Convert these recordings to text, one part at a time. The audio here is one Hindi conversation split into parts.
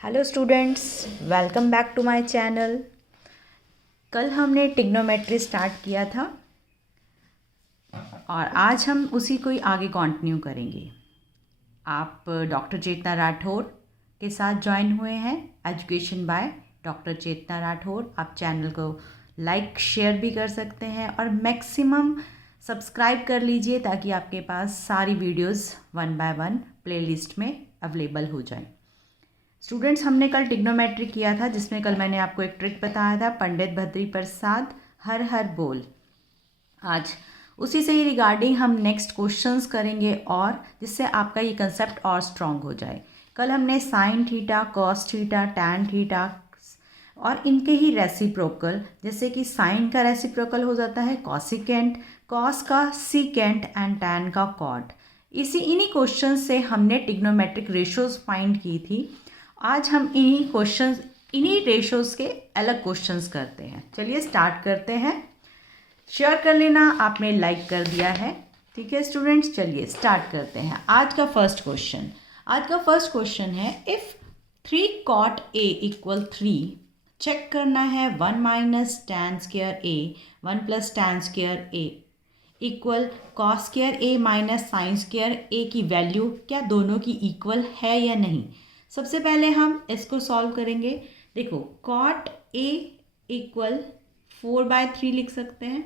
Hello students, welcome back to my channel. कल हमने ट्रिग्नोमेट्री स्टार्ट किया था और आज हम उसी को ही आगे कंटिन्यू करेंगे। आप डॉक्टर चेतना राठौर के साथ ज्वाइन हुए हैं, एजुकेशन बाय डॉक्टर चेतना राठौर। आप चैनल को लाइक शेयर भी कर सकते हैं और मैक्सिमम सब्सक्राइब कर लीजिए ताकि आपके पास सारी videos one by one playlist में अवेलेबल हो जाएं। स्टूडेंट्स, हमने कल ट्रिग्नोमेट्री किया था जिसमें कल मैंने आपको एक ट्रिक बताया था, पंडित भद्री प्रसाद हर हर बोल। आज उसी से ही रिगार्डिंग हम नेक्स्ट क्वेश्चंस करेंगे और जिससे आपका ये कंसेप्ट और स्ट्रॉन्ग हो जाए। कल हमने sine theta, cos theta, tan theta और इनके ही रेसिप्रोकल, जैसे कि साइन का रेसिप्रोकल हो जाता है कॉसिकेंट, कॉस का सीकेंट एंड टैन का कॉट। इन्हीं क्वेश्चन से हमने ट्रिग्नोमेट्रिक रेशियोज फाइंड की थी। आज हम इन्हीं रेशोज़ के अलग क्वेश्चंस करते हैं। चलिए स्टार्ट करते हैं। शेयर कर लेना, आपने लाइक कर दिया है, ठीक है स्टूडेंट्स। चलिए स्टार्ट करते हैं आज का फर्स्ट क्वेश्चन है, if 3 cot A equal 3, check करना है 1 minus tan square A 1 plus tan square A equal cos square A minus sine square A की वैल्यू क्या दोनों की इक्वल है या नहीं। सबसे पहले हम इसको सॉल्व करेंगे। देखो, कॉट A इक्वल 4/3 लिख सकते हैं।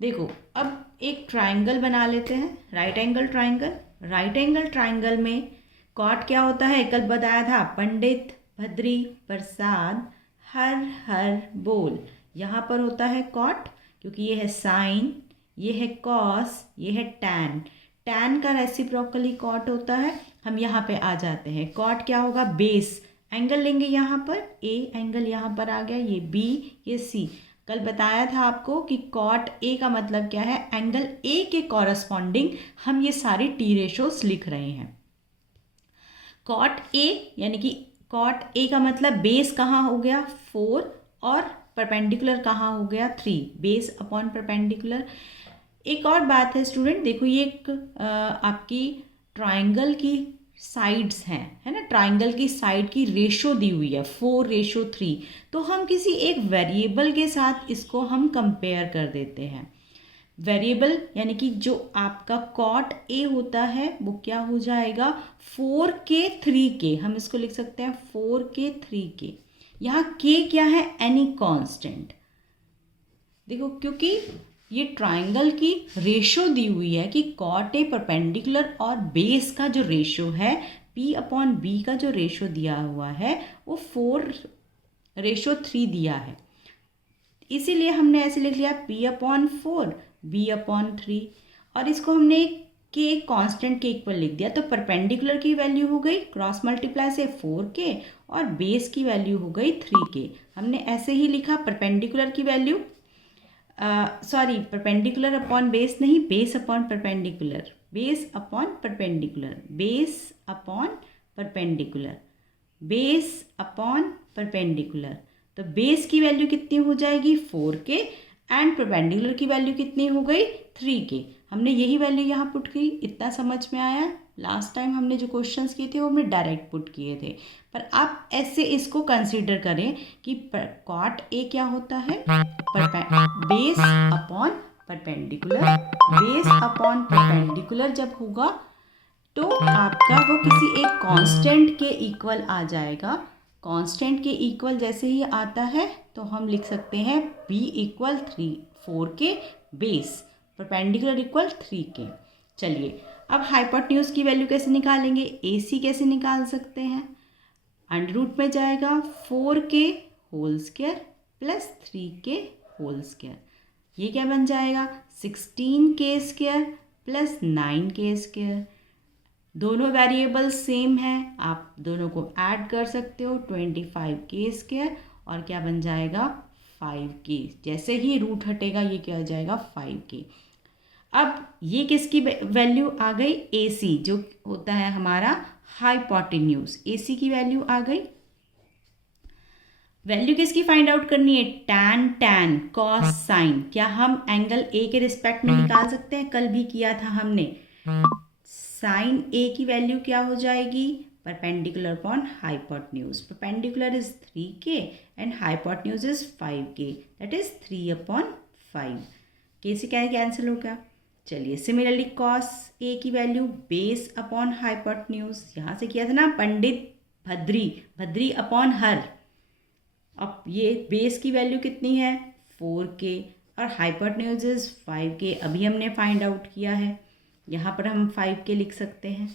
देखो, अब एक ट्राइंगल बना लेते हैं, राइट एंगल ट्राइंगल में कॉट क्या होता है, कल बताया था, पंडित भद्री प्रसाद हर हर बोल। यहाँ पर होता है कॉट, क्योंकि ये है साइन, ये है कॉस, ये है टैन। टैन का रेसिप्रोकली कॉट होता है। हम यहाँ पे आ जाते हैं, कॉट क्या होगा, बेस। एंगल लेंगे यहाँ पर, ए एंगल यहाँ पर आ गया, ये बी, ये सी। कल बताया था आपको कि कॉट ए का मतलब क्या है, एंगल ए के कॉरस्पॉन्डिंग हम ये सारी टी रेशोस लिख रहे हैं। कॉट ए यानी कि कॉट ए का मतलब बेस कहाँ हो गया 4 और परपेंडिकुलर कहाँ हो गया 3, बेस अपॉन परपेंडिकुलर। एक और बात है स्टूडेंट, देखो ये एक आपकी ट्राइंगल की साइड्स हैं, है ना, ट्राइंगल की साइड की रेशो दी हुई है 4:3। तो हम किसी एक वेरिएबल के साथ इसको हम कंपेयर कर देते हैं। वेरिएबल यानी कि जो आपका कॉट ए होता है वो क्या हो जाएगा 4k3k, हम इसको लिख सकते हैं 4k3k। यहाँ k क्या है, एनी कांस्टेंट। देखो, क्योंकि ये ट्राइंगल की रेशो दी हुई है कि कॉट ए परपेंडिकुलर और बेस का जो रेशो है P/B का जो रेशो दिया हुआ है वो 4:3 दिया है। इसीलिए हमने ऐसे लिख लिया P/4 B/3 और इसको हमने के कांस्टेंट के इक्वल लिख दिया। तो परपेंडिकुलर की वैल्यू हो गई क्रॉस मल्टीप्लाई से 4k और बेस की वैल्यू हो गई 3k। हमने ऐसे ही लिखा परपेंडिकुलर की वैल्यू, परपेंडिकुलर अपॉन बेस नहीं, base upon perpendicular, base upon perpendicular, base upon perpendicular, base upon perpendicular. तो बेस की वैल्यू कितनी हो जाएगी 4k एंड परपेंडिकुलर की वैल्यू कितनी हो गई 3k। हमने यही वैल्यू यहाँ पुट की। इतना समझ में आया। लास्ट टाइम हमने जो क्वेश्चंस किए थे वो हमने डायरेक्ट पुट किए थे, पर आप ऐसे इसको कंसीडर करें कि कॉट ए क्या होता है, base upon perpendicular. Base upon perpendicular जब होगा तो आपका वो किसी एक कांस्टेंट के इक्वल आ जाएगा। कांस्टेंट के इक्वल जैसे ही आता है तो हम लिख सकते हैं b equal 4k, base perpendicular equal 3k। चलिए, अब हाइपोटेन्यूज की वैल्यू कैसे निकालेंगे, AC कैसे निकाल सकते हैं, अंडर रूट में जाएगा 4k whole square plus 3k whole square. ये क्या बन जाएगा 16k square plus 9k square. दोनों वेरिएबल सेम हैं, आप दोनों को ऐड कर सकते हो, 25k स्क्वायर और क्या बन जाएगा 5k। जैसे ही रूट हटेगा ये क्या हो जाएगा 5k। अब ये किसकी वैल्यू आ गई, AC जो होता है हमारा हाइपोटेन्यूज, AC की वैल्यू आ गई। वैल्यू किसकी फाइंड आउट करनी है, टैन कॉस साइन। क्या हम एंगल A के रिस्पेक्ट में निकाल सकते हैं, कल भी किया था हमने। साइन A की वैल्यू क्या हो जाएगी perpendicular upon hypotenuse. Perpendicular is 3k and hypotenuse is 5k, that is 3 upon 5. k से क्या कैंसिल हो गया. चलिए सिमिलरली cos a की वैल्यू बेस अपॉन हाइपोटेन्यूज, यहाँ से किया था ना पंडित भद्री अपॉन हर. अब ये बेस की वैल्यू कितनी है 4k और हाइपोटेन्यूज इज 5k. अभी हमने फाइंड आउट किया है, यहाँ पर हम 5k लिख सकते हैं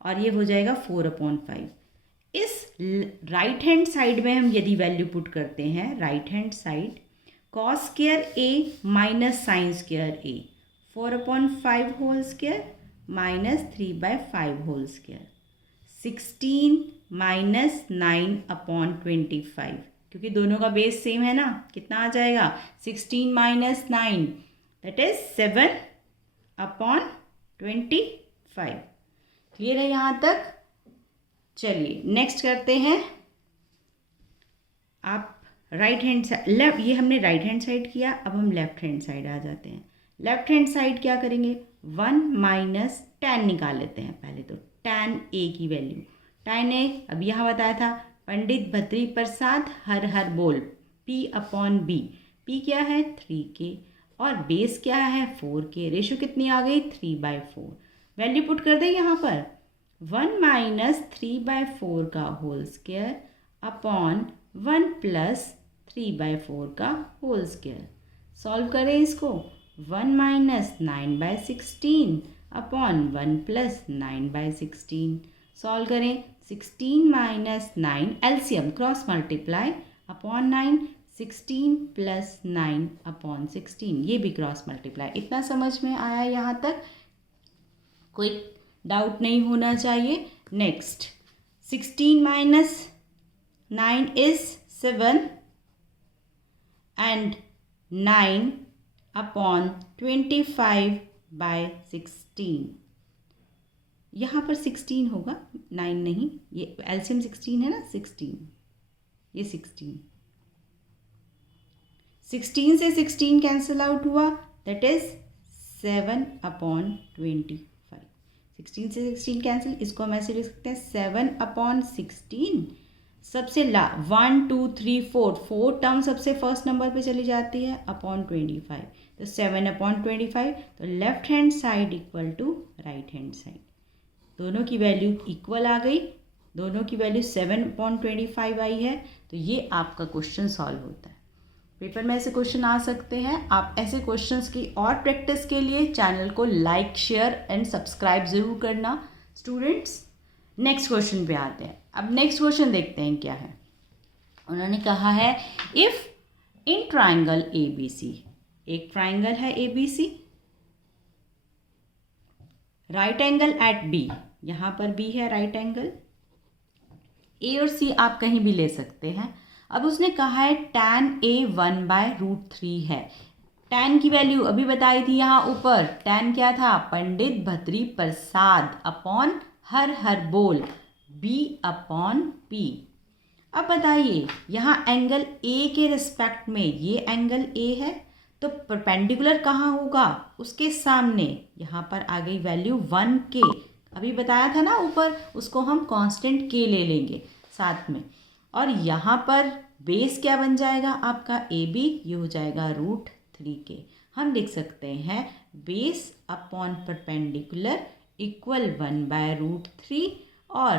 और ये हो जाएगा 4/5. इस राइट हैंड साइड में हम यदि वैल्यू पुट करते हैं, right hand side cos square a minus sine square a, 4/5 whole square minus 3/5 whole square, 16 minus 9/25, क्योंकि दोनों का बेस सेम है ना. कितना आ जाएगा 16 माइनस 9, दैट इज 7/25. क्लियर है यहाँ तक. चलिए नेक्स्ट करते हैं. आप राइट हैंड साइड लेफ्ट, ये हमने राइट हैंड साइड किया, अब हम लेफ्ट हैंड साइड आ जाते हैं. लेफ्ट हैंड साइड क्या करेंगे 1 माइनस tan निकाल लेते हैं. पहले तो tan a की वैल्यू, tan a अब यहाँ बताया था पंडित भद्री प्रसाद हर बोल p/b. p क्या है 3k और बेस क्या है 4k. रेशो कितनी आ गई 3/4. वैल्यू पुट कर दें यहाँ पर 1 माइनस 3/4 का होल स्क्वायर अपॉन 1 प्लस 3/4 का होल स्क्वायर. सॉल्व करें इसको 1 माइनस 9/16 अपॉन 1 प्लस 9/16. सॉल्व करें 16 minus 9 LCM cross multiply upon 9, 16 plus 9 upon 16, ये भी क्रॉस मल्टीप्लाई. इतना समझ में आया यहाँ तक, कोई डाउट नहीं होना चाहिए. Next 16 minus 9 is 7 and 9 upon 25/16. यहाँ पर 16 होगा 9 नहीं, ये एलसीएम 16 है ना 16, ये 16 से 16 कैंसिल आउट हुआ, दैट इज 7/25. 16 से 16 कैंसिल, इसको हम ऐसे लिख सकते हैं 7/16. सबसे 1 2 3 4 टर्म सबसे फर्स्ट नंबर पे चली जाती है अपॉन 25, तो 7/25. तो left hand side equal to right hand side, दोनों की वैल्यू इक्वल आ गई, दोनों की वैल्यू 7/25 आई है. तो ये आपका क्वेश्चन सॉल्व होता है. पेपर में ऐसे क्वेश्चन आ सकते हैं. आप ऐसे क्वेश्चंस की और प्रैक्टिस के लिए चैनल को लाइक शेयर एंड सब्सक्राइब ज़रूर करना स्टूडेंट्स. नेक्स्ट क्वेश्चन पे आते हैं. अब नेक्स्ट क्वेश्चन देखते हैं क्या है. उन्होंने कहा है इफ़ इन ट्राइंगल ABC, एक ट्राइंगल है ABC, right angle at B, यहाँ पर B है राइट एंगल, A और C आप कहीं भी ले सकते हैं. अब उसने कहा है tan A 1/√3 है. tan की वैल्यू अभी बताई थी यहाँ ऊपर. tan क्या था पंडित भद्री प्रसाद अपॉन हर बोल B/P. अब बताइए यहाँ एंगल A के रिस्पेक्ट में ये एंगल A है, तो परपेंडिकुलर कहाँ होगा उसके सामने. यहाँ पर आ गई वैल्यू 1k, अभी बताया था ना ऊपर, उसको हम कांस्टेंट k ले लेंगे साथ में. और यहाँ पर बेस क्या बन जाएगा आपका AB, ये हो जाएगा √3k. हम लिख सकते हैं बेस अपॉन परपेंडिकुलर इक्वल 1/√3 और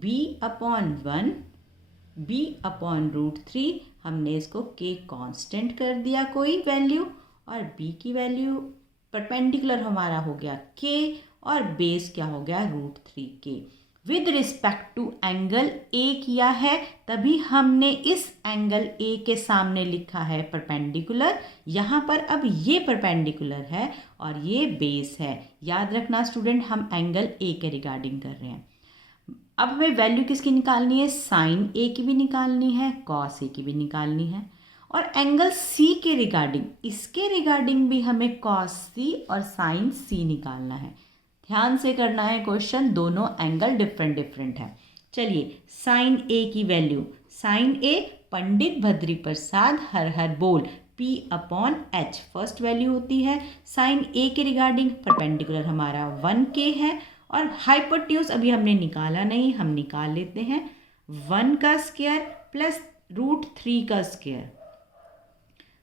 B/√3 हमने इसको k कांस्टेंट कर दिया कोई वैल्यू, और B की वैल्यू परपेंडिकुलर हमारा हो गया k और बेस क्या हो गया √3k. With respect to angle A किया है, तभी हमने इस एंगल A के सामने लिखा है परपेंडिकुलर. यहाँ पर अब ये परपेंडिकुलर है और ये बेस है. याद रखना स्टूडेंट, हम एंगल A के रिगार्डिंग कर रहे हैं. अब हमें वैल्यू किसकी निकालनी है, साइन A की भी निकालनी है, कॉस A की भी निकालनी है, और एंगल C के रिगार्डिंग, इसके रिगार्डिंग भी हमें कॉस C और साइन C निकालना है. ध्यान से करना है क्वेश्चन, दोनों एंगल डिफरेंट है. चलिए साइन A की वैल्यू, साइन A पंडित भद्री प्रसाद हर बोल P/H फर्स्ट वैल्यू होती है. साइन A के रिगार्डिंग परपेंडिकुलर हमारा 1k है और हाइपोटेन्यूज अभी हमने निकाला नहीं, हम निकाल लेते हैं 1 का स्क्वायर प्लस √3 का स्क्वायर।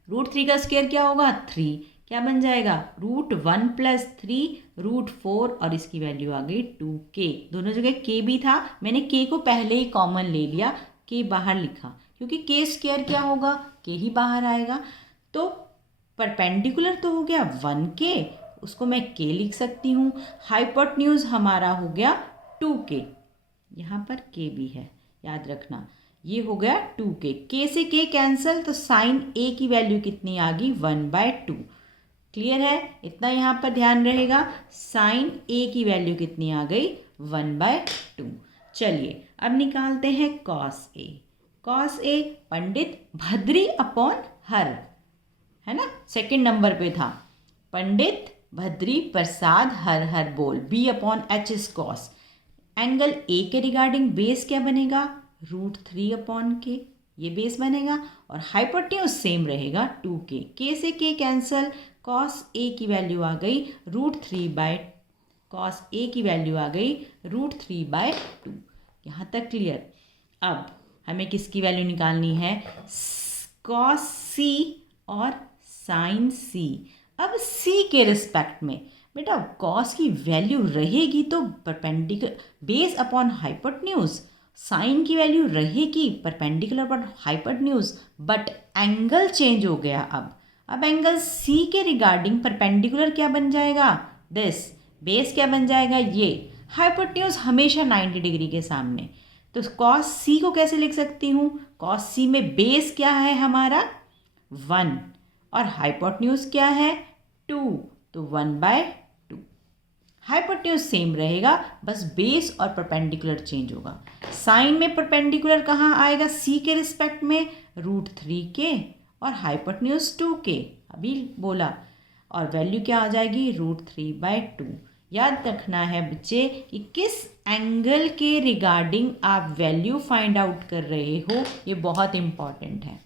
√3 का स्क्वायर क्या होगा 3, क्या बन जाएगा √1 + 3 √4 और इसकी वैल्यू आ गई 2k। दोनों जगह k भी था, मैंने k को पहले ही कॉमन ले लिया, k बाहर लिखा क्योंकि k स्क्वायर क्या होगा k ही बाहर आएगा। तो परपेंडिकुलर तो हो गया 1k, उसको मैं k लिख सकती हूँ। हाइपोटेन्यूज हमारा हो गया 2k, यहाँ पर k भी है याद रखना, ये हो गया 2k। k से k कैंसिल, तो साइन a की वैल्यू कितनी आ गई 1/2। क्लियर है, इतना यहाँ पर ध्यान रहेगा। साइन a की वैल्यू कितनी आ गई 1/2। चलिए अब निकालते हैं cos a। cos a पंडित भद्री अपॉन हर, है ना, सेकंड नंबर पे था। पंडित भद्री प्रसाद हर बोल, b/h cos। एंगल a के रिगार्डिंग बेस क्या बनेगा √3/k, ये बेस बनेगा। और हाइपोटेन्यूज सेम रहेगा 2k, k से k कैंसल, cos a की वैल्यू आ गई cos a की वैल्यू आ गई √3/2। यहाँ तक क्लियर। अब हमें किसकी वैल्यू निकालनी है cos c और sin c। अब c के रिस्पेक्ट में बेटा cos की वैल्यू रहेगी तो perpendicular base upon hypotenuse, sine की वैल्यू रहेगी perpendicular upon hypotenuse, but angle change हो गया। अब एंगल c के रिगार्डिंग परपेंडिकुलर क्या बन जाएगा दिस, बेस क्या बन जाएगा ये, हाइपोटेन्यूज हमेशा 90 डिग्री के सामने। तो cos c को कैसे लिख सकती हूँ, cos c में बेस क्या है हमारा 1 और हाइपोटेन्यूज क्या है 2, तो 1/2। हाइपोटेन्यूज सेम रहेगा, बस बेस और परपेंडिकुलर चेंज होगा। साइन में परपेंडिकुलर कहाँ आएगा c के रिस्पेक्ट में √3k और हाइपोटेन्यूज 2k अभी बोला, और वैल्यू क्या आ जाएगी √3/2। याद रखना है बच्चे कि किस एंगल के रिगार्डिंग आप वैल्यू फाइंड आउट कर रहे हो, ये बहुत इंपॉर्टेंट है।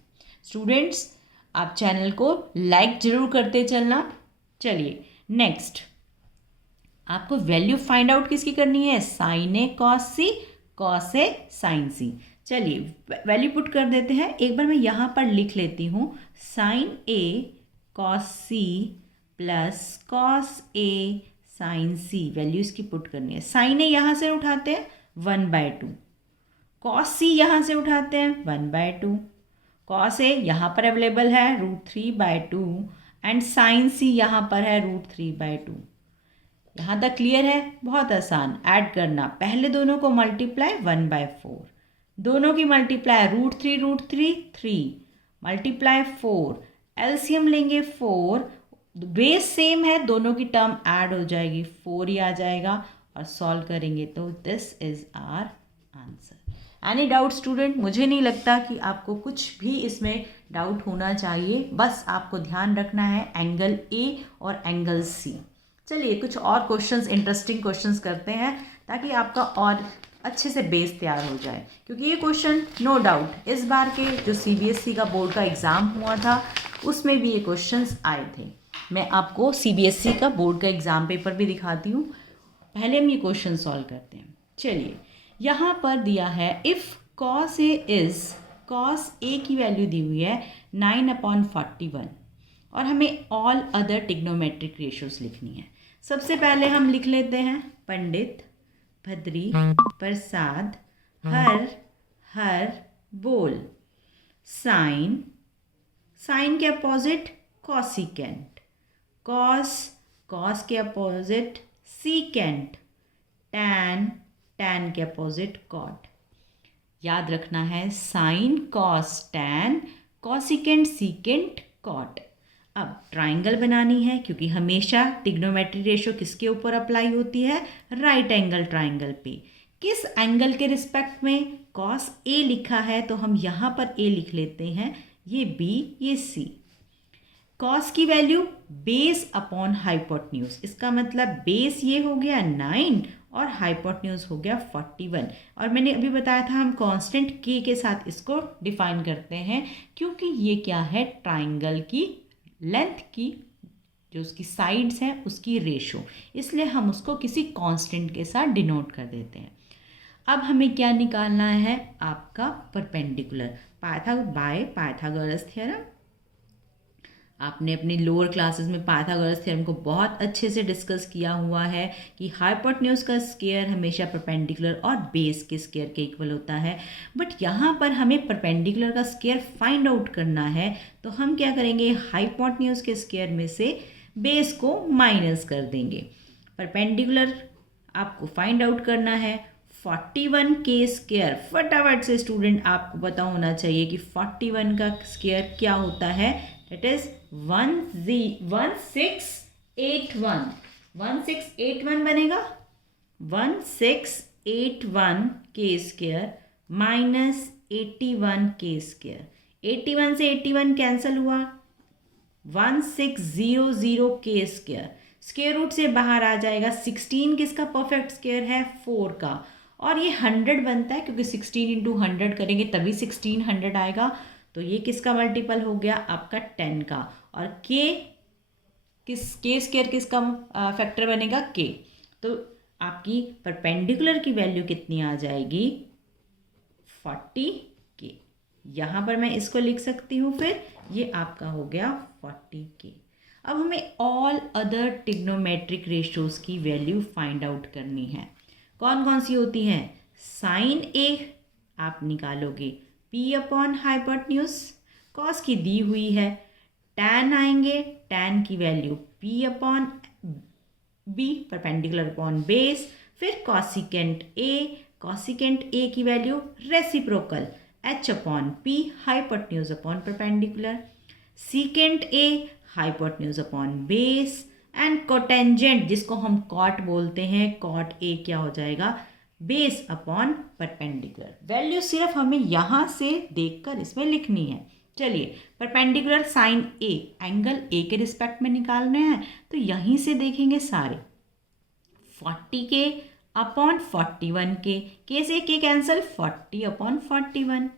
स्टूडेंट्स आप चैनल को लाइक जरूर करते चलना। चलिए नेक्स्ट, आपको वैल्यू फाइंड आउट किसकी करनी है, sign A cos C, cos A sign सी। चलिए वैल्यू पुट कर देते हैं। एक बार मैं यहाँ पर लिख लेती हूँ sign A cos C plus cos A sign C, value इसकी पुट करनी है। साइन ए यहाँ से उठाते हैं 1/2, कॉस सी यहाँ से उठाते हैं 1/2, कॉस ए यहाँ पर अवेलेबल है √3/2 एंड साइन सी यहाँ पर है √3/2। यहाँ तक क्लियर है, बहुत आसान। ऐड करना, पहले दोनों को मल्टीप्लाई 1/4, दोनों की मल्टीप्लाई √3 3 मल्टीप्लाई 4, एलसीएम लेंगे 4, बेस सेम है, दोनों की टर्म ऐड हो जाएगी 4 ही आ जाएगा और सॉल्व करेंगे तो this is our answer. Any doubt student? मुझे नहीं लगता कि आपको कुछ भी इसमें डाउट होना चाहिए, बस आपको ध्यान रखना है एंगल ए और एंगल सी। चलिए कुछ और क्वेश्चंस, इंटरेस्टिंग क्वेश्चंस करते हैं ताकि आपका और अच्छे से बेस तैयार हो जाए, क्योंकि ये क्वेश्चन नो डाउट इस बार के जो सीबीएसई का बोर्ड का एग्ज़ाम हुआ था उसमें भी ये क्वेश्चंस आए थे। मैं आपको सीबीएसई का बोर्ड का एग्ज़ाम पेपर भी दिखाती हूँ। पहले हम ये क्वेश्चन सॉल्व करते हैं। चलिए यहाँ पर दिया है if cos a is, cos a की वैल्यू दी हुई है 9/41 और हमें ऑल अदर टिग्नोमेट्रिक रेशियोज लिखनी है। सबसे पहले हम लिख लेते हैं पंडित भद्री प्रसाद हर बोल, साइन, साइन के अपोजिट कॉसिकेंट, कॉस के अपोजिट सीकेंट, टैन के अपोजिट कॉट। याद रखना है sine cos tan cosecant secant cot. अब ट्राइंगल बनानी है, क्योंकि हमेशा ट्रिग्नोमेट्री रेशियो किसके ऊपर अप्लाई होती है, राइट एंगल ट्राइंगल पे। किस एंगल के रिस्पेक्ट में कॉस ए लिखा है तो हम यहाँ पर ए लिख लेते हैं, ये बी ये सी। कॉस की वैल्यू बेस अपॉन हाइपोटेन्यूज, इसका मतलब बेस ये हो गया 9 और हाइपोटेन्यूज हो गया 41। और मैंने अभी बताया था हम कांस्टेंट के साथ इसको डिफाइन करते हैं, क्योंकि ये क्या है ट्राइंगल की लेंथ की जो उसकी साइड्स हैं उसकी रेशो, इसलिए हम उसको किसी कांस्टेंट के साथ डिनोट कर देते हैं। अब हमें क्या निकालना है, आपका परपेंडिकुलर बाय पाइथागोरस थ्योरम। आपने अपने लोअर क्लासेस में पाइथागोरस थ्योरम को बहुत अच्छे से डिस्कस किया हुआ है कि हाइपोटेन्यूज का स्क्वायर हमेशा परपेंडिकुलर और बेस के स्क्वायर के इक्वल होता है। बट यहाँ पर हमें परपेंडिकुलर का स्क्वायर फाइंड आउट करना है, तो हम क्या करेंगे, हाइपोटेन्यूज के स्क्वायर में से बेस को माइनस कर देंगे। परपेंडिकुलर आपको फाइंड आउट करना है 41 के स्क्वायर। फटाफट से स्टूडेंट आपको पता होना चाहिए कि 41 का स्क्वायर क्या होता है, इट इज 1681। 1681 बनेगा 1681 के स्क्वायर माइनस 81 के स्क्वायर। 81 से 81 कैंसिल हुआ, 1600 के स्क्वायर। स्क्वायर रूट से बाहर आ जाएगा 16 किसका परफेक्ट स्क्वायर है, 4 का, और ये 100 बनता है क्योंकि 16 इंटू 100 करेंगे तभी 1600 आएगा। तो ये किसका मल्टीपल हो गया, आपका 10 का। और के स्क्वायर किसका फैक्टर बनेगा, के। तो आपकी परपेंडिकुलर की वैल्यू कितनी आ जाएगी, 40 के। यहाँ पर मैं इसको लिख सकती हूँ, फिर ये आपका हो गया 40 के। अब हमें ऑल अदर ट्रिग्नोमेट्रिक रेशियोज की वैल्यू फाइंड आउट करनी है। कौन कौन सी होती हैं, साइन ए आप निकालोगे P अपॉन हाइपोटेन्यूज, कॉस की दी हुई है, टैन आएंगे, टैन की value P upon B perpendicular upon base, फिर कॉसिकेंट ए की value reciprocal H upon P hypotenuse upon perpendicular, secant A hypotenuse upon base, and cotangent जिसको हम कॉट बोलते हैं, कॉट ए क्या हो जाएगा, बेस अपॉन परपेंडिकुलर। वैल्यू सिर्फ हमें यहाँ से देखकर इसमें लिखनी है। चलिए, perpendicular sine A, angle A के रिस्पेक्ट में निकालने हैं, तो यहीं से देखेंगे सारे। 40 के अपॉन 41 के से के कैंसिल, 40 अपॉन 41।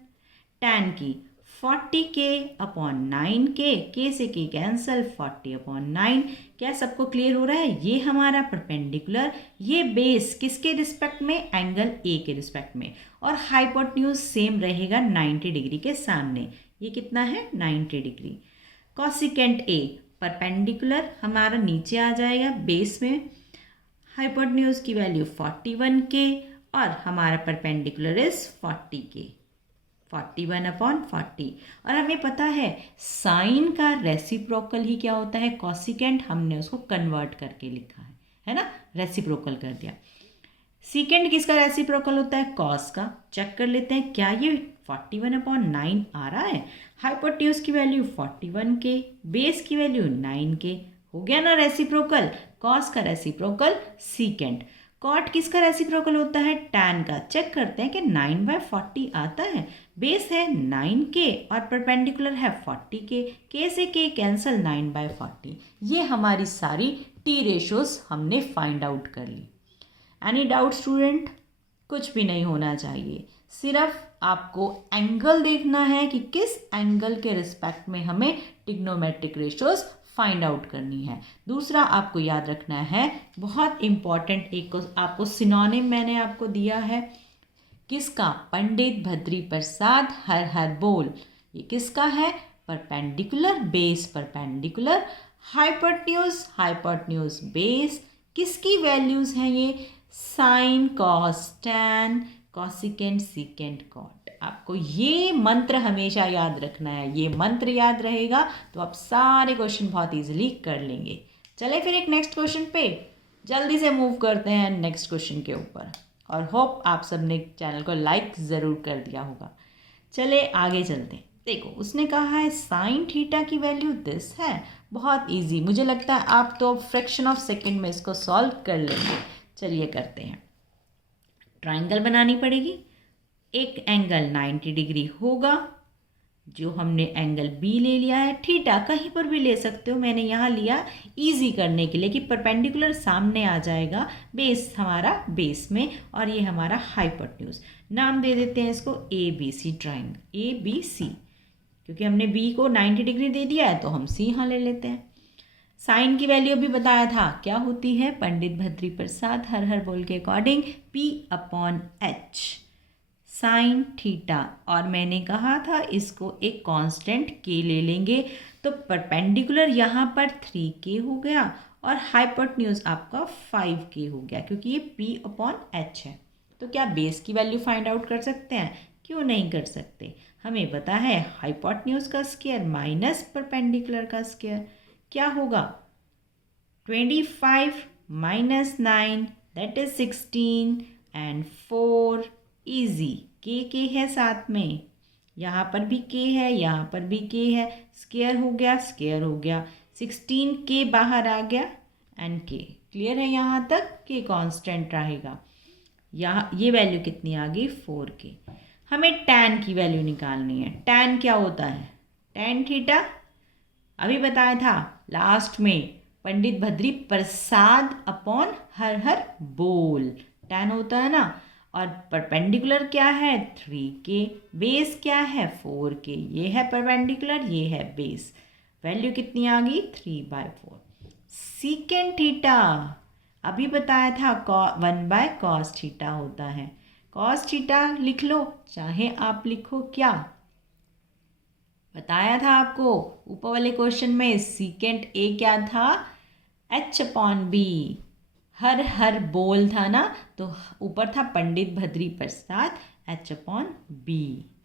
टैन की 40 के अपॉन 9 के से के कैंसिल, 40 अपॉन 9। क्या सबको क्लियर हो रहा है, ये हमारा परपेंडिकुलर, ये बेस किसके रिस्पेक्ट में, एंगल ए के रिस्पेक्ट में, और हाइपोटेन्यूज सेम रहेगा 90 डिग्री के सामने। ये कितना है, 90 डिग्री। कॉसिकेंट ए परपेंडिकुलर हमारा नीचे आ जाएगा बेस में, हाइपोटेन्यूज की वैल्यू 41 के, और हमारा परपेंडिकुलर इज 40 के, 41 अपॉन 40। और हमें पता है साइन का रेसिप्रोकल ही क्या होता है, कॉसिकेंट। हमने उसको कन्वर्ट करके लिखा है ना, रेसिप्रोकल कर दिया। सीकेंट किसका रेसिप्रोकल होता है, कॉस का। चेक कर लेते हैं क्या ये 41 अपॉन 9 आ रहा है। हाइपोटेन्यूज की वैल्यू 41 के, बेस की वैल्यू 9 के, हो गया ना रेसिप्रोकल। कॉस का रेसिप्रोकल सीकेंट। कॉट किसका रेसिप्रोकल होता है, टैन का। चेक करते हैं कि 9/40 आता है, बेस है 9 के और परपेंडिकुलर है 40 के से के कैंसिल, 9/40। ये हमारी सारी टी रेशोज हमने फाइंड आउट कर ली। एनी डाउट स्टूडेंट, कुछ भी नहीं होना चाहिए, सिर्फ आपको एंगल देखना है कि किस एंगल के रिस्पेक्ट में हमें ट्रिग्नोमेट्रिक रेशोज फाइंड आउट करनी है। दूसरा आपको याद रखना है, बहुत इंपॉर्टेंट, एक आपको सिनोनिम मैंने आपको दिया है, किसका, पंडित भद्री प्रसाद हर हर बोल। ये किसका है, perpendicular base perpendicular, hypotenuse base. किसकी वैल्यूज हैं ये, sine cos tan cosecant secant cot. आपको ये मंत्र हमेशा याद रखना है, ये मंत्र याद रहेगा तो आप सारे क्वेश्चन बहुत इजीली कर लेंगे। चले फिर एक नेक्स्ट क्वेश्चन पे जल्दी से मूव करते हैं नेक्स्ट क्वेश्चन के ऊपर, और होप आप सब ने चैनल को लाइक ज़रूर कर दिया होगा। चले आगे चलते हैं। देखो उसने कहा है साइन थीटा की वैल्यू दिस है, बहुत इजी, मुझे लगता है आप तो फ्रैक्शन ऑफ सेकंड में इसको सॉल्व कर लेंगे। चलिए करते हैं। ट्रायंगल बनानी पड़ेगी, एक एंगल 90 डिग्री होगा, जो हमने एंगल बी ले लिया है। थीटा कहीं पर भी ले सकते हो, मैंने यहाँ लिया इजी करने के लिए कि परपेंडिकुलर सामने आ जाएगा, बेस हमारा बेस में, और ये हमारा हाइपोटेन्यूज। नाम दे देते हैं इसको ABC ट्रायंगल, ABC, क्योंकि हमने बी को 90 डिग्री दे दिया है तो हम सी यहाँ ले लेते हैं। साइन की वैल्यू भी बताया था, क्या होती है? पंडित भद्री प्रसाद हर हर बोल के अकॉर्डिंग P/H साइन थीटा। और मैंने कहा था इसको एक कांस्टेंट k ले लेंगे, तो परपेंडिकुलर यहाँ पर 3k हो गया और हाइपोटेन्यूज आपका 5k हो गया, क्योंकि ये P/H है। तो क्या बेस की वैल्यू फाइंड आउट कर सकते हैं? क्यों नहीं कर सकते? हमें पता है हाइपोटेन्यूज का स्क्वायर माइनस परपेंडिकुलर का स्क्वायर क्या होगा? 25 minus 9 that is 16 and 4 easy. के है साथ में, यहाँ पर भी के है, यहाँ पर भी के है, स्क्वायर हो गया, स्क्वायर हो गया, 16 के बाहर आ गया एंड के। क्लियर है यहाँ तक? के कांस्टेंट रहेगा। यहाँ ये वैल्यू कितनी आ गई? 4k। हमें tan की वैल्यू निकालनी है। tan क्या होता है? tan थीटा अभी बताया था लास्ट में, पंडित भद्री प्रसाद अपॉन हर हर बोल, tan होता है ना। और परपेंडिकुलर क्या है? 3k। बेस क्या है? 4k। ये है परपेंडिकुलर, ये है बेस। वैल्यू कितनी आ गई? 3/4। सीकेंड थीटा अभी बताया था 1/cos थीटा होता है। cos थीटा लिख लो, चाहे आप लिखो क्या, बताया था आपको ऊपर वाले क्वेश्चन में। सीकेंट ए क्या था? H/B। हर बोल था ना, तो ऊपर था पंडित भद्री प्रसाद, H/B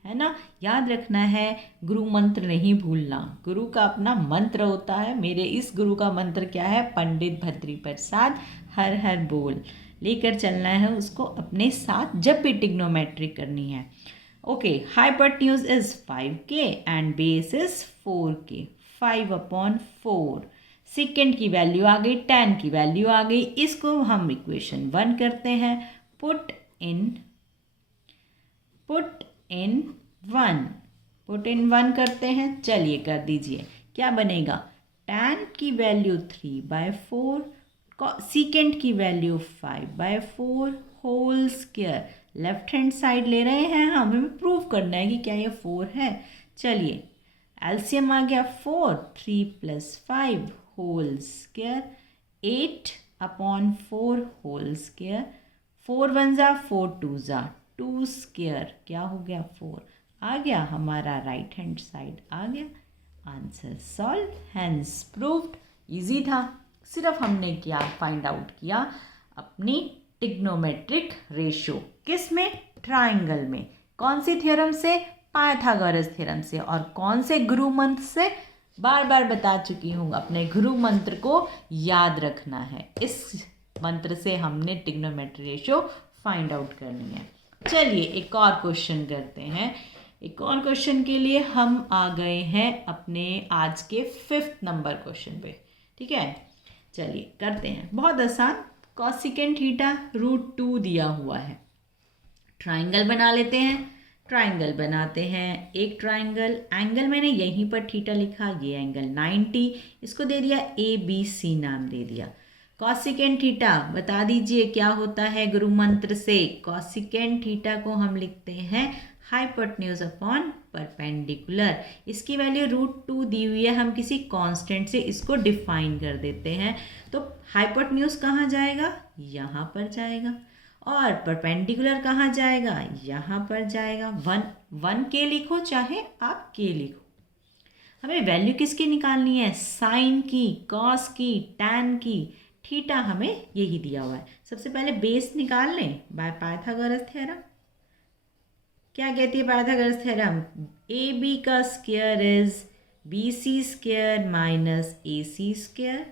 है ना। याद रखना है, गुरु मंत्र नहीं भूलना। गुरु का अपना मंत्र होता है। मेरे इस गुरु का मंत्र क्या है? पंडित भद्री प्रसाद हर बोल। लेकर चलना है उसको अपने साथ जब भी ट्रिग्नोमेट्री करनी है। Okay, hypotenuse is 5k and base is 4k। 5/4। Second की वैल्यू आ गई, tan की वैल्यू आ गई। इसको हम इक्वेशन 1 करते हैं। पुट इन 1 करते हैं। चलिए कर दीजिए, क्या बनेगा? tan की वैल्यू 3/4, सीकेंट की value 5/4 whole square. Left hand side ले रहे हैं, हमें प्रूव करना है कि क्या ये 4 है। चलिए, एलसीएम आ गया 4, 3 + 5 होल स्क्वायर, 8/4 होल स्क्वायर। 4 1 ज़ा 4 2 ज़ा 2 स्क्वायर, क्या हो गया? 4 आ गया। हमारा राइट हैंड साइड आ गया। Answer solve, hence proved. Easy था। सिर्फ हमने क्या फाइंड आउट किया? अपनी ट्रिग्नोमेट्रिक रेशियो। किस में? ट्राइंगल में। कौन सी थ्योरम से? पाइथागोरस थ्योरम से। और कौन से गुरु मंत्र से? बार बार बता चुकी हूँ, अपने गुरु मंत्र को याद रखना है। इस मंत्र से हमने ट्रिग्नोमेट्रिक रेशियो फाइंड आउट करनी है। चलिए एक और क्वेश्चन करते हैं। एक और क्वेश्चन के लिए हम आ गए हैं अपने आज के 5th नंबर क्वेश्चन पे। ठीक है, चलिए करते हैं। बहुत आसान। कॉसिकेंट थीटा √2 दिया हुआ है। ट्राइंगल बना लेते हैं। ट्राइंगल बनाते हैं। एक ट्राइंगल, एंगल मैंने यहीं पर थीटा लिखा, ये एंगल 90, इसको दे दिया ABC नाम दे दिया। कॉसिकेंट थीटा बता दीजिए क्या होता है गुरु मंत्र से? कॉसिकेंट थीटा को हम लिखते हैं हाइपोटेन्यूज अपॉन परपेंडिकुलर। इसकी वैल्यू √2 दी हुई है, हम किसी कांस्टेंट से इसको डिफाइन कर देते हैं। तो हाइपोटेन्यूज कहाँ जाएगा? यहाँ पर जाएगा। और परपेंडिकुलर कहाँ जाएगा? यहाँ पर जाएगा। 1 के लिखो, चाहे आप के लिखो। हमें वैल्यू किसकी निकालनी है? साइन की, कॉस की, टैन की। थीटा हमें यही दिया हुआ है। सबसे पहले बेस निकाल लें बाय पाइथागोरस थ्योरम। क्या कहती है पाइथागोरस थ्योरम? AB का square is BC square minus AC square.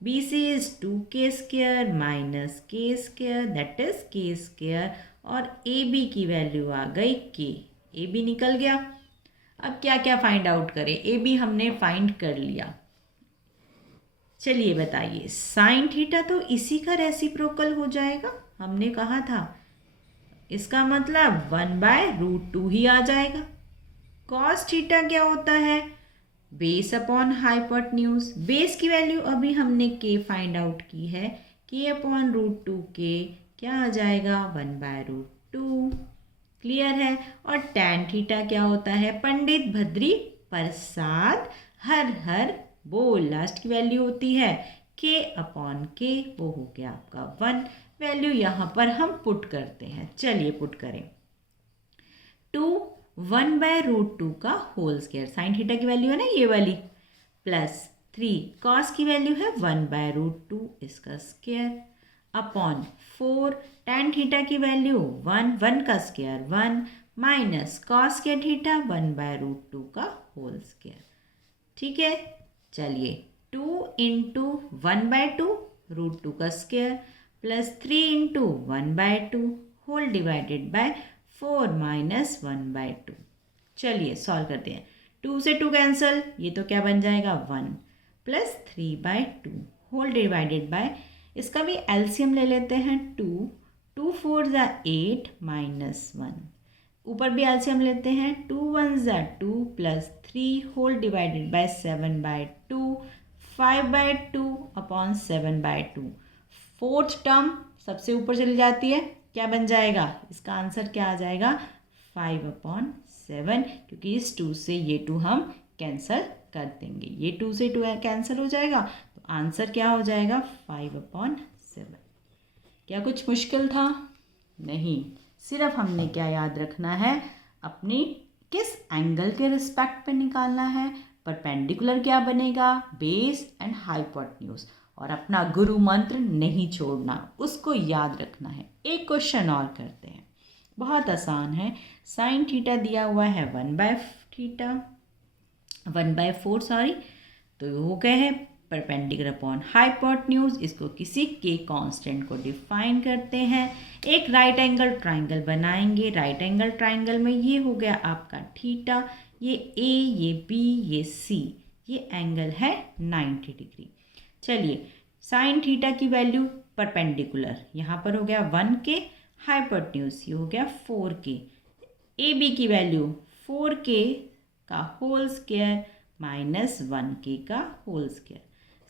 BC is 2k square minus k square, that is k square. और AB की वैल्यू आ गई k। AB निकल गया। अब क्या क्या फाइंड आउट करें? AB हमने फाइंड कर लिया। चलिए बताइए, साइन थीटा तो इसी का रेसिप्रोकल हो जाएगा, हमने कहा था। इसका मतलब 1/√2 ही आ जाएगा। कॉस थीटा क्या होता है? Base upon hypotenuse. बेस की वैल्यू अभी हमने k फाइंड आउट की है, k/√2k क्या आ जाएगा? 1/√2। क्लियर है। और टैन थीटा क्या होता है? पंडित भद्री प्रसाद हर बोल लास्ट की वैल्यू होती है k अपॉन के, वो हो गया आपका 1। वैल्यू यहाँ पर हम पुट करते हैं, चलिए पुट करें। 2 1/√2 का होल स्क्वायर, साइन थीटा की वैल्यू है ना ये वाली, प्लस 3 कॉस की वैल्यू है 1/√2 इसका स्क्वायर, अपॉन 4 tan थीटा की वैल्यू 1 का स्क्वायर 1 माइनस कॉस के थीटा 1/√2 का होल स्क्वायर। ठीक है, चलिए 2 इंटू 1/2 √2 का square plus 3 into 1/2 whole divided by 4 minus 1/2। चलिए सॉल्व करते हैं। 2 से 2 कैंसल, ये तो क्या बन जाएगा 1 प्लस 3/2 होल डिवाइडेड बाय, इसका भी एलसीएम ले लेते हैं 2 4 ज़ा 8 माइनस 1, ऊपर भी एलसीएम लेते हैं 2 1 ज़ा 2 plus 3 whole divided by 7/2 5/2 upon 7/2। Fourth term सबसे ऊपर चली जाती है, क्या बन जाएगा, इसका आंसर क्या आ जाएगा 5/7, क्योंकि इस 2 से ये 2 हम कैंसिल कर देंगे, ये 2 से 2 कैंसिल हो जाएगा, तो आंसर क्या हो जाएगा 5/7। क्या कुछ मुश्किल था? नहीं, सिर्फ हमने क्या याद रखना है, अपनी किस एंगल के रिस्पेक्ट पे निकालना है, परपेंडिकुलर क्या बनेगा, बेस एंड हाइपोटेन्यूज, और अपना गुरु मंत्र नहीं छोड़ना, उसको याद रखना है। एक क्वेश्चन और करते हैं, बहुत आसान है। साइन थीटा दिया हुआ है 1/4 सॉरी, तो हो गए हैं परपेंडिकुलर अपॉन हाइपोटेन्यूज, इसको किसी के कांस्टेंट को डिफाइन करते हैं। एक राइट एंगल ट्राइंगल बनाएंगे, राइट एंगल ट्राइंगल में ये हो गया आपका थीटा, ये ए, ये बी, ये सी, ये एंगल है 90 डिग्री। चलिए साइन थीटा की वैल्यू परपेंडिकुलर यहाँ पर हो गया 1k, हाइपोटेन्यूज ये हो गया 4k, ए बी की वैल्यू 4k का होल स्क्वायर माइनस 1k का whole square,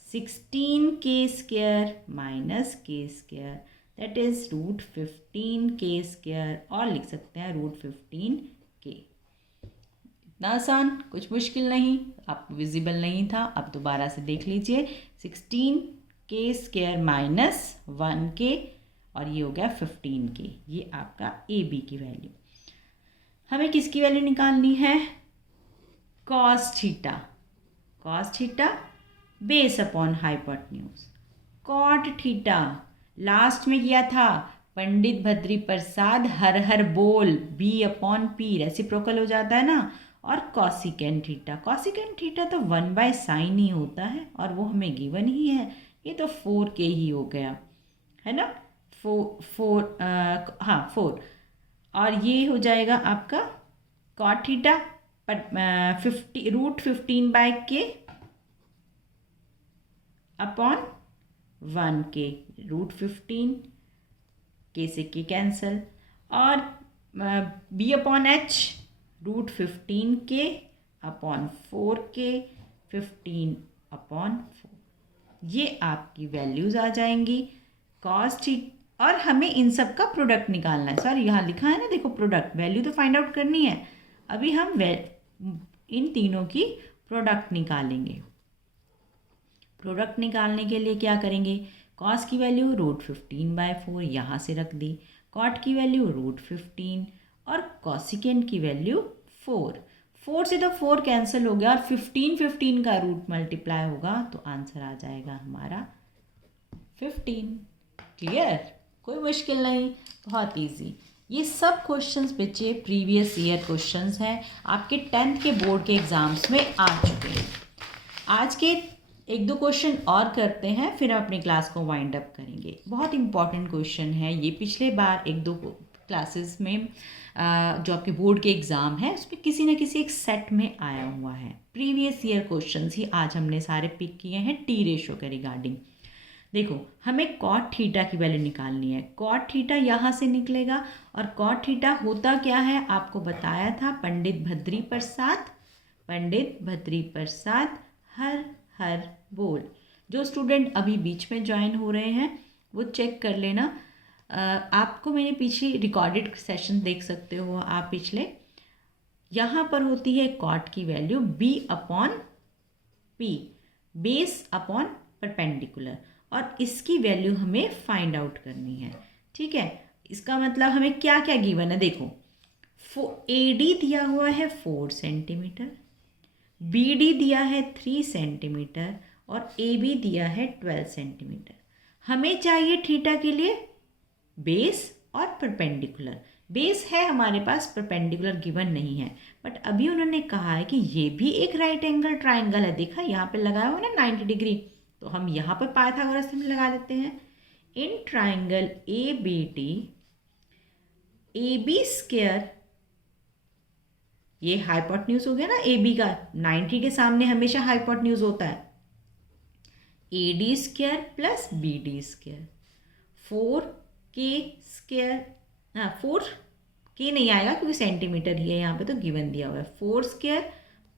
16k square minus k square, that is √15k square, और लिख सकते हैं √15k। इतना आसान, कुछ मुश्किल नहीं, आपको विजिबल नहीं था, अब दोबारा से देख लीजिए। 16k स्क्वायर माइनस 1k और ये हो गया 15k, ये आपका ए बी की वैल्यू। हमें किसकी वैल्यू निकालनी है, cos theta, cos theta base upon hypotenuse, cot theta last में किया था पंडित भद्री प्रसाद हर हर बोल, बी अपॉन पी रेसिप्रोकल हो जाता है ना, और कॉसिकेंट थीटा, कॉसिकेंट थीटा तो 1/sin ही होता है और वो हमें गिवन ही है, ये तो 4k ही हो गया है ना, 4, और ये हो जाएगा आपका कॉट थीटा पर √15/k अपॉन 1k, √15k से k कैंसल, और b upon h √15k upon 4k 15/4, ये आपकी वैल्यूज़ आ जाएंगी कॉस थीटा। और हमें इन सब का प्रोडक्ट निकालना है, सॉरी यहाँ लिखा है ना, देखो प्रोडक्ट, वैल्यू तो फाइंड आउट करनी है, अभी हम इन तीनों की प्रोडक्ट निकालेंगे। प्रोडक्ट निकालने के लिए क्या करेंगे, कॉस की वैल्यू √15/4 यहाँ से रख दी, कॉट की वैल्यू √15 और कॉसिकेंट की वैल्यू 4 से तो 4 कैंसिल हो गया, और 15 का रूट मल्टीप्लाई होगा तो आंसर आ जाएगा हमारा 15। क्लियर, कोई मुश्किल नहीं, बहुत इजी। ये सब क्वेश्चंस बच्चे प्रीवियस ईयर क्वेश्चंस हैं, आपके 10th के बोर्ड के एग्ज़ाम्स में आ चुके हैं। आज के 1-2 क्वेश्चन और करते हैं, फिर हम अपनी क्लास को वाइंड अप करेंगे। बहुत इंपॉर्टेंट क्वेश्चन है ये, पिछले बार 1-2 क्लासेस में जो आपके बोर्ड के एग्ज़ाम है उसमें किसी न किसी एक सेट में आया हुआ है। प्रीवियस ईयर क्वेश्चंस ही आज हमने सारे पिक किए हैं टी रेशो के रिगार्डिंग। देखो हमें कॉट थीटा की वैल्यू निकालनी है, कॉट थीटा यहाँ से निकलेगा, और कॉट थीटा होता क्या है आपको बताया था, पंडित भद्री प्रसाद हर हर बोल। जो स्टूडेंट अभी बीच में ज्वाइन हो रहे हैं वो चेक कर लेना, आपको मैंने पीछे रिकॉर्डेड सेशन देख सकते हो आप पिछले, यहाँ पर होती है कॉट की value b upon p, base upon perpendicular, और इसकी वैल्यू हमें फाइंड आउट करनी है। ठीक है, इसका मतलब हमें क्या क्या गिवन है, देखो AD दिया हुआ है 4 सेंटीमीटर, BD दिया है 3 सेंटीमीटर और AB दिया है 12 सेंटीमीटर। हमें चाहिए थीटा के लिए बेस और परपेंडिकुलर। बेस है हमारे पास, परपेंडिकुलर गिवन नहीं है, बट अभी उन्होंने कहा है कि ये भी एक राइट एंगल ट्राइंगल है। देखा यहाँ पे लगाया हुआ ना 90 डिग्री, तो हम यहाँ पर पाइथागोरस थ्योरम लगा देते हैं। In triangle ABD AB square, ये हाइपोटेन्यूज हो गया ना AB का, 90 के सामने हमेशा हाइपोटेन्यूज होता है। AD square plus BD square, 4K square, हाँ 4K नहीं आएगा क्योंकि सेंटीमीटर ही है यहाँ पे, तो गिवन दिया हुआ है 4 स्क्वायर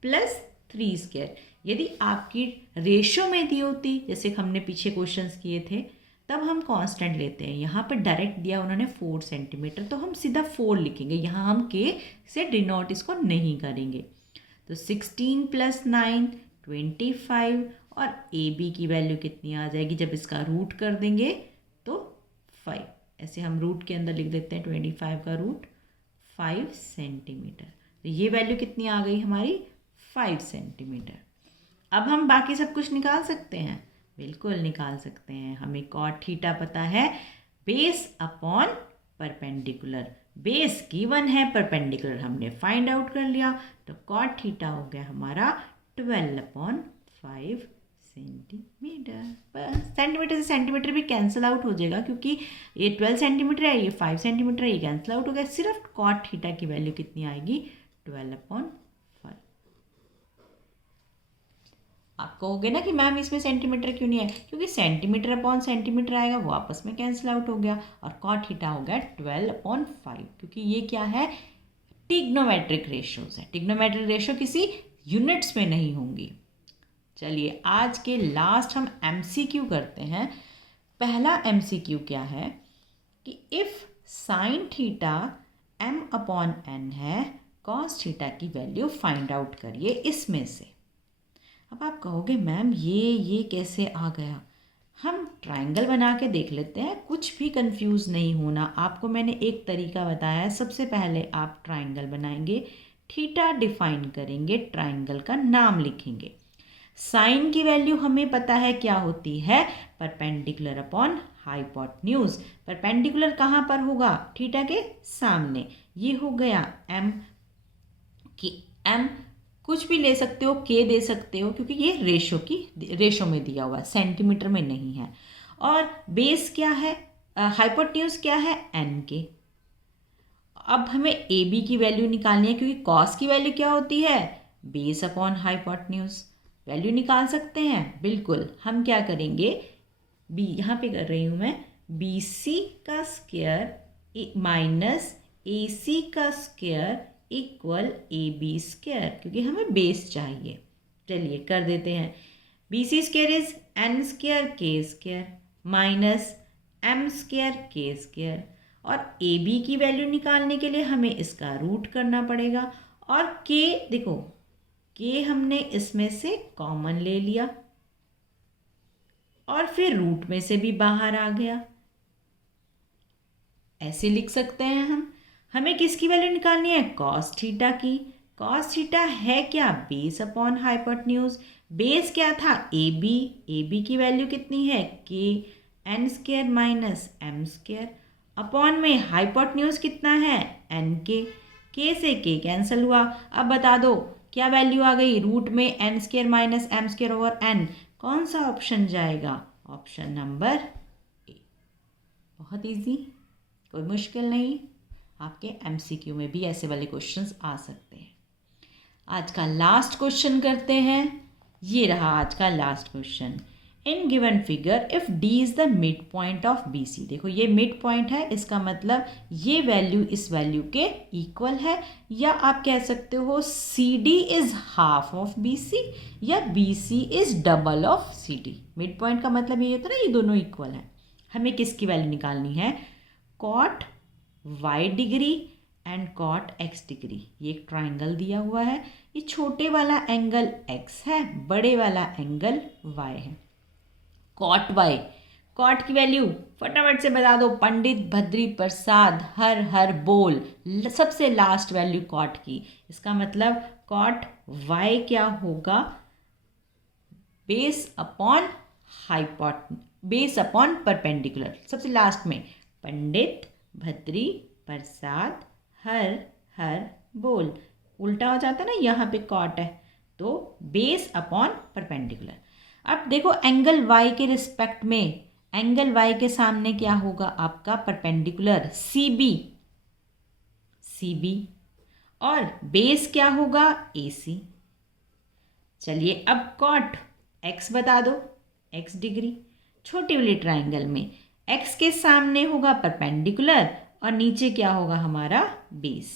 प्लस 3 स्क्वायर। यदि आपकी रेशो में दी होती, जैसे हमने पीछे क्वेश्चंस किए थे, तब हम कांस्टेंट लेते हैं। यहाँ पर डायरेक्ट दिया उन्होंने 4 सेंटीमीटर, तो हम सीधा 4 लिखेंगे, यहाँ हम K से डिनोट इसको नहीं करेंगे। तो 16 + 9 25, और AB की वैल्यू कितनी आ जाएगी जब इसका रूट कर देंगे तो 5। ऐसे हम रूट के अंदर लिख देते हैं 25 का रूट 5 सेंटीमीटर। तो ये वैल्यू कितनी आ गई हमारी 5 सेंटीमीटर। अब हम बाकी सब कुछ निकाल सकते हैं, बिल्कुल निकाल सकते हैं। हमें कॉट थीटा पता है, base upon perpendicular. Base given है, परपेंडिकुलर हमने फाइंड आउट कर लिया, तो कॉट थीटा हो गया हमारा 12/5 सेंटीमीटर। बस सेंटीमीटर से सेंटीमीटर भी कैंसिल आउट हो जाएगा, क्योंकि ये 12 सेंटीमीटर है, ये 5 सेंटीमीटर है, ये कैंसिल आउट हो गया। सिर्फ कॉट थीटा की वैल्यू कितनी आएगी 12/5। आप कहोगे ना कि मैम इसमें सेंटीमीटर क्यों नहीं है, क्योंकि सेंटीमीटर अपॉन सेंटीमीटर आएगा, वो आपस में कैंसिल आउट हो गया, और कॉट थीटा हो गया 12/5, क्योंकि ये क्या है, ट्रिग्नोमेट्रिक रेशियोज है। ट्रिग्नोमेट्रिक रेशियो किसी यूनिट्स में नहीं होंगी। चलिए आज के लास्ट हम MCQ करते हैं। पहला MCQ क्या है कि इफ़ साइन थीटा m/n है, कॉस थीटा की वैल्यू फाइंड आउट करिए इसमें से। अब आप कहोगे मैम ये कैसे आ गया, हम ट्राइंगल बना के देख लेते हैं, कुछ भी कंफ्यूज नहीं होना। आपको मैंने एक तरीका बताया है। सबसे पहले आप ट्राइंगल बनाएंगे, थीटा डिफाइन करेंगे, ट्राइंगल का नाम लिखेंगे। साइन की वैल्यू हमें पता है क्या होती है, परपेंडिकुलर अपॉन हाइपोटेन्यूज। परपेंडिकुलर कहाँ पर होगा, थीटा के सामने। ये हो गया m, कि m कुछ भी ले सकते हो, K दे सकते हो, क्योंकि ये रेशो में दिया हुआ है, सेंटीमीटर में नहीं है। और बेस क्या है, हाइपोटेन्यूज क्या है, n के। अब हमें AB की वैल्यू निकालनी है, क्योंकि कॉस की वैल्यू क्या होती है, बेस अपॉन हाइपोटेन्यूज। वैल्यू निकाल सकते हैं, बिल्कुल। हम क्या करेंगे, यहाँ पे कर रही हूँ मैं, BC का स्क्वायर माइनस AC का स्क्वायर इक्वल AB स्क्वायर, क्योंकि हमें बेस चाहिए। चलिए कर देते हैं। BC square is n square K square minus m square K square, और AB की वैल्यू निकालने के लिए हमें इसका रूट करना पड़ेगा। और K देखो, K हमने इसमें से कॉमन ले लिया और फिर रूट में से भी बाहर आ गया। ऐसे लिख सकते हैं हम। हमें किसकी वैल्यू निकालनी है, कॉस थीटा की। कॉस थीटा है क्या, बेस अपॉन हाइपोटेन्यूज। बेस क्या था, AB की वैल्यू कितनी है, K n square minus m square, upon में हाइपोटेन्यूज कितना है, K से K कैंसिल हुआ। अब बता दो क्या वैल्यू आ गई, रूट में n square minus m square over n। कौन सा ऑप्शन जाएगा, ऑप्शन नंबर A। बहुत इजी, कोई मुश्किल नहीं। आपके MCQ में भी ऐसे वाले क्वेश्चंस आ सकते हैं। आज का लास्ट क्वेश्चन करते हैं। ये रहा आज का last question. In given figure if D is the mid point of BC। देखो ये मिड पॉइंट है, इसका मतलब ये वैल्यू इस वैल्यू के इक्वल है, या आप कह सकते हो CD is half of BC या BC is double of CD। Mid point का मतलब ये होता है ना, ये दोनों इक्वल है। हमें किसकी वैल्यू निकालनी है, cot y degree and cot x degree. ये एक ट्राइंगल दिया हुआ है, ये छोटे वाला एंगल x है, बड़े वाला एंगल y है। कॉट y, कॉट की वैल्यू फटाफट से बता दो, पंडित भद्री प्रसाद हर हर बोल, सबसे लास्ट वैल्यू कॉट की। इसका मतलब कॉट y क्या होगा, base upon base upon perpendicular, सबसे लास्ट में पंडित भद्री प्रसाद हर हर बोल, उल्टा हो जाता है ना, यहाँ पे कॉट है तो बेस अपॉन परपेंडिकुलर। अब देखो एंगल y के रिस्पेक्ट में, एंगल y के सामने क्या होगा आपका परपेंडिकुलर CB और बेस क्या होगा AC। चलिए अब कॉट x बता दो, x डिग्री, छोटी वाली ट्राइंगल में x के सामने होगा परपेंडिकुलर और नीचे क्या होगा हमारा base,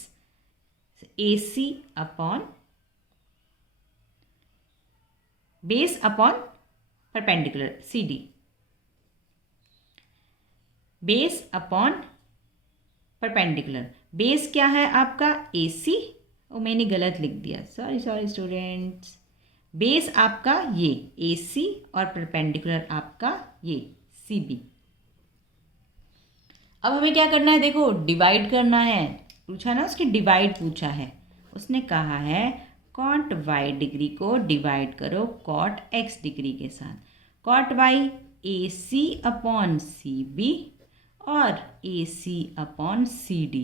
AC upon base upon perpendicular CD, base upon perpendicular. Base क्या है आपका AC, ओ मैंने गलत लिख दिया, सॉरी स्टूडेंट्स। बेस आपका ये AC और परपेंडिकुलर आपका ये CB। अब हमें क्या करना है, देखो डिवाइड करना है, पूछा ना उसकी डिवाइड पूछा है, उसने कहा है कॉट y डिग्री को डिवाइड करो कॉट x डिग्री के साथ। Cot y AC upon CB और AC अपॉन CD।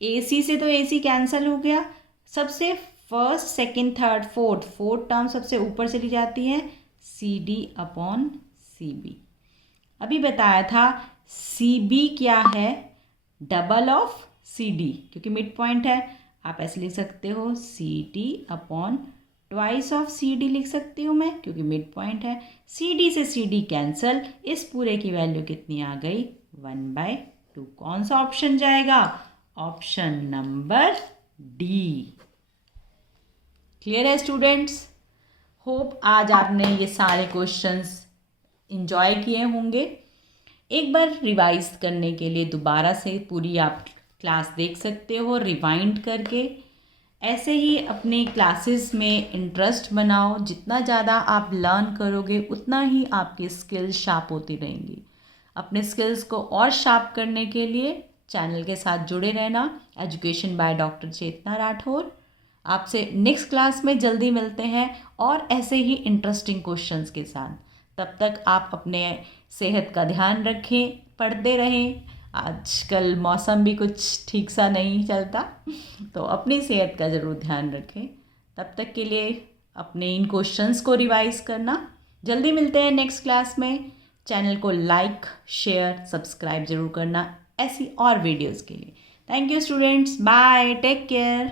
AC से तो AC कैंसिल हो गया, सबसे first second third fourth term सबसे ऊपर चली जाती है, CD अपॉन CB। अभी बताया था CB क्या है, डबल ऑफ CD, क्योंकि मिड पॉइंट है, आप ऐसे लिख सकते हो CD upon twice of CD लिख सकती हूँ मैं, क्योंकि मिड पॉइंट है। CD से CD कैंसल, इस पूरे की वैल्यू कितनी आ गई 1/2। कौन सा ऑप्शन जाएगा, ऑप्शन नंबर D। क्लियर है स्टूडेंट्स? होप आज आपने ये सारे क्वेश्चंस इंजॉय किए होंगे। एक बार रिवाइज करने के लिए दोबारा से पूरी आप क्लास देख सकते हो रिवाइंड करके। ऐसे ही अपने क्लासेस में इंटरेस्ट बनाओ, जितना ज़्यादा आप लर्न करोगे उतना ही आपकी स्किल्स शार्प होती रहेंगी। अपने स्किल्स को और शार्प करने के लिए चैनल के साथ जुड़े रहना। एजुकेशन बाय डॉक्टर चेतना राठौर। आपसे नेक्स्ट क्लास में जल्दी मिलते हैं और ऐसे ही इंटरेस्टिंग क्वेश्चंस के साथ। तब तक आप अपने सेहत का ध्यान रखें, पढ़ते रहें। आजकल मौसम भी कुछ ठीक सा नहीं चलता, तो अपनी सेहत का ज़रूर ध्यान रखें। तब तक के लिए अपने इन क्वेश्चंस को रिवाइज करना। जल्दी मिलते हैं नेक्स्ट क्लास में। चैनल को लाइक शेयर सब्सक्राइब ज़रूर करना ऐसी और वीडियोज़ के लिए। Thank you students, bye, take care.